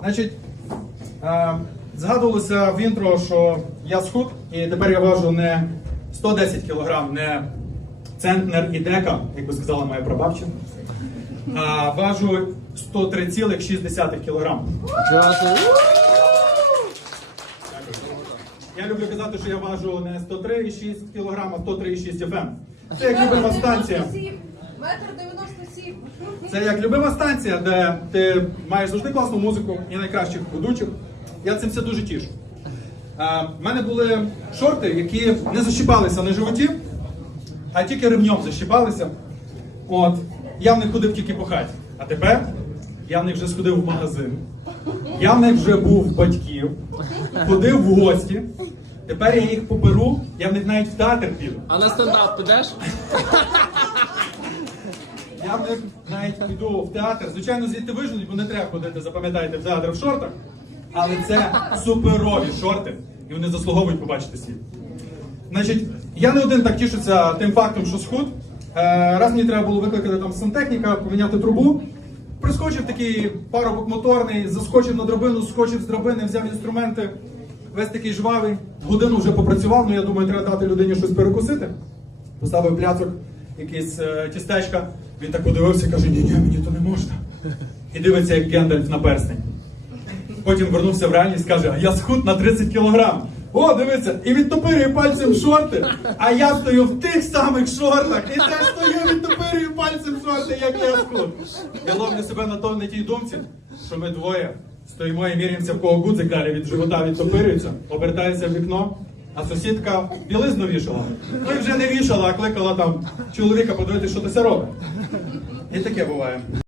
Значить, е, згадувалося в інтро, що я схуд, і тепер я важу не 110 кг, не центнер і дека, як би сказала моя прабабця, а важу 103,6 кг. Я люблю казати, що я важу не 103,6 кг, а 103,6 FM. Це як любима станція. Метр 97. Це як любима станція, де ти маєш завжди класну музику і найкращих ведучих. Я цим все дуже тішу. В мене були шорти, які не защіпалися на животі, а тільки ремнем защіпалися. От, я в них ходив тільки по хаті. А тепер я в них вже сходив в магазин. Я в них вже був в батьків, ходив в гості. Тепер я їх поберу, я в них навіть в театр піду. А на стендап підеш? Я навіть піду в театр. Звичайно, звідти виженуть, бо не треба ходити, запам'ятайте, в театр в шортах. Але це суперові шорти, і вони заслуговують побачити світ. Значить, я не один так тішуся тим фактом, що схуд. Е, раз мені треба було викликати там сантехніка, поміняти трубу. Прискочив такий парубок моторний, заскочив на драбину, скочив з драбини, взяв інструменти, весь такий жвавий. Годину вже попрацював, ну я думаю, треба дати людині щось перекусити. Поставив пляцок, якийсь е, тістечка. Він так подивився і каже: ні, ні, мені то не можна. І дивиться, як Гендальф на перстень. Потім вернувся в реальність, каже, а я схуд на 30 кілограм. О, дивиться, і відтопирює пальцем шорти, а я стою в тих самих шортах, і теж стою, відтопирюю пальцем шорти, як я схуд. Я ловлю себе на, то, на тій думці, що ми двоє стоїмо і міряємося, в кого гудзик далі від живота відтопирюється, обертається в вікно, а сусідка білизну вішала. Ну і вже не вішала, а кликала там чоловіка подивитися, що це робить. І таке буває.